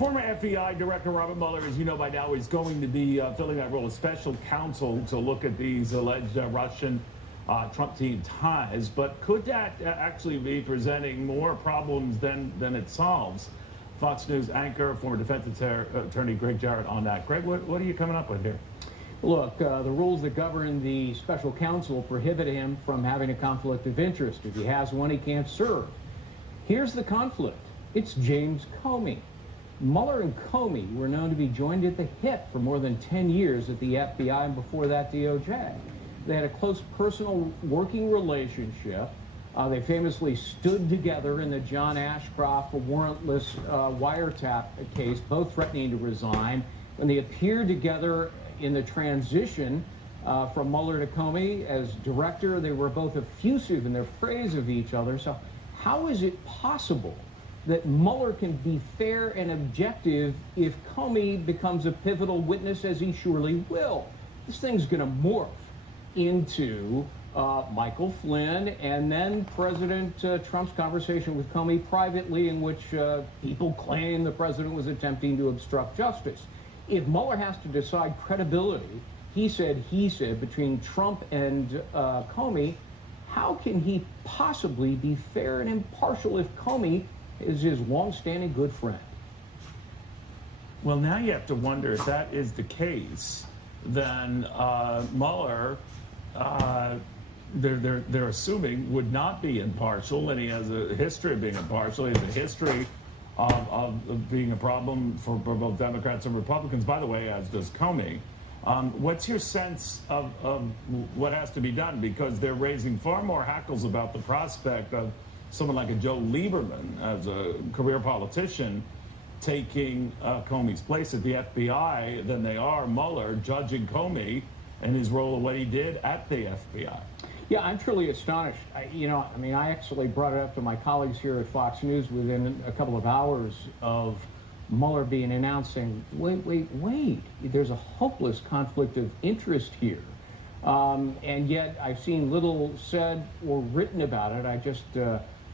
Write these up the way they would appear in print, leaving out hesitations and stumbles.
Former FBI Director Robert Mueller, as you know by now, is going to be filling that role as special counsel to look at these alleged Russian Trump team ties. But could that actually be presenting more problems than it solves? Fox News anchor, former defense attorney Greg Jarrett on that. Greg, what are you coming up with here? Look, the rules that govern the special counsel prohibit him from having a conflict of interest. If he has one, he can't serve. Here's the conflict. It's James Comey. Mueller and Comey were known to be joined at the hip for more than 10 years at the FBI and before that DOJ. They had a close personal working relationship. They famously stood together in the John Ashcroft warrantless wiretap case, both threatening to resign. When they appeared together in the transition from Mueller to Comey as director, they were both effusive in their praise of each other. So how is it possible that Mueller can be fair and objective if Comey becomes a pivotal witness, as he surely will? This thing's going to morph into Michael Flynn and then President Trump's conversation with Comey privately, in which people claim the president was attempting to obstruct justice. If Mueller has to decide credibility, he said, between Trump and Comey, how can he possibly be fair and impartial if Comey is his longstanding good friend? Well, now you have to wonder if that is the case, then Mueller, they're assuming, would not be impartial, and he has a history of being impartial. He has a history of being a problem for both Democrats and Republicans, by the way, as does Comey. What's your sense of what has to be done? Because they're raising far more hackles about the prospect of someone like a Joe Lieberman, as a career politician, taking Comey's place at the FBI than they are Mueller judging Comey and his role of what he did at the FBI. Yeah, I'm truly astonished. I actually brought it up to my colleagues here at Fox News within a couple of hours of Mueller being announced, saying, wait, there's a hopeless conflict of interest here. And yet I've seen little said or written about it. I just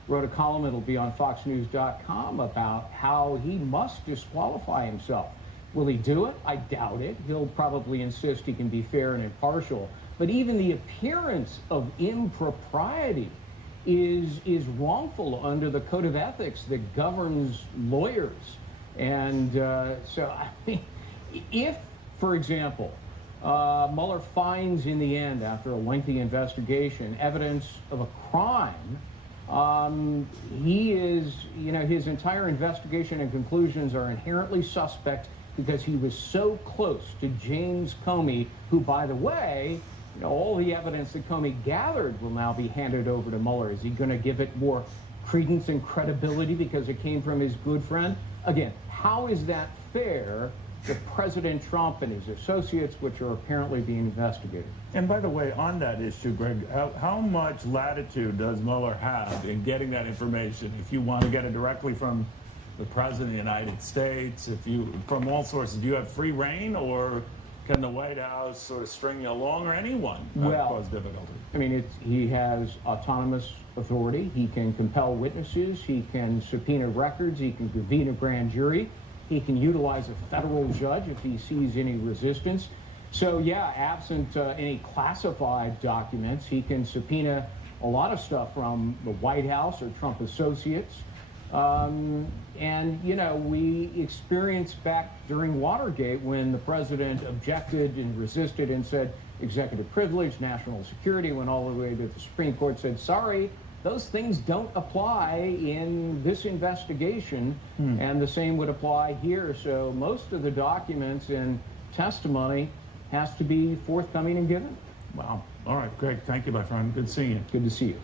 wrote a column, it'll be on foxnews.com, about how he must disqualify himself. Will he do it? I doubt it. He'll probably insist he can be fair and impartial. But even the appearance of impropriety is wrongful under the code of ethics that governs lawyers. And so, I mean, if, for example, Mueller finds in the end, after a lengthy investigation, evidence of a crime, his entire investigation and conclusions are inherently suspect because he was so close to James Comey, who, by the way, all the evidence that Comey gathered will now be handed over to Mueller. Is he going to give it more credence and credibility because it came from his good friend? Again, how is that fair to President Trump and his associates, which are apparently being investigated? And by the way, on that issue, Greg, how much latitude does Mueller have in getting that information? If you want to get it directly from the President of the United States, from all sources, do you have free reign, or can the White House sort of string you along, or anyone cause difficulty? I mean, he has autonomous authority. He can compel witnesses. He can subpoena records. He can convene a grand jury. He can utilize a federal judge if he sees any resistance. So, yeah, absent any classified documents, he can subpoena a lot of stuff from the White House or Trump associates. We experienced back during Watergate when the president objected and resisted and said executive privilege, national security, went all the way to the Supreme Court, said, sorry, those things don't apply in this investigation, and the same would apply here. So most of the documents and testimony has to be forthcoming and given. Wow. All right, Greg, thank you, my friend. Good seeing you. Good to see you.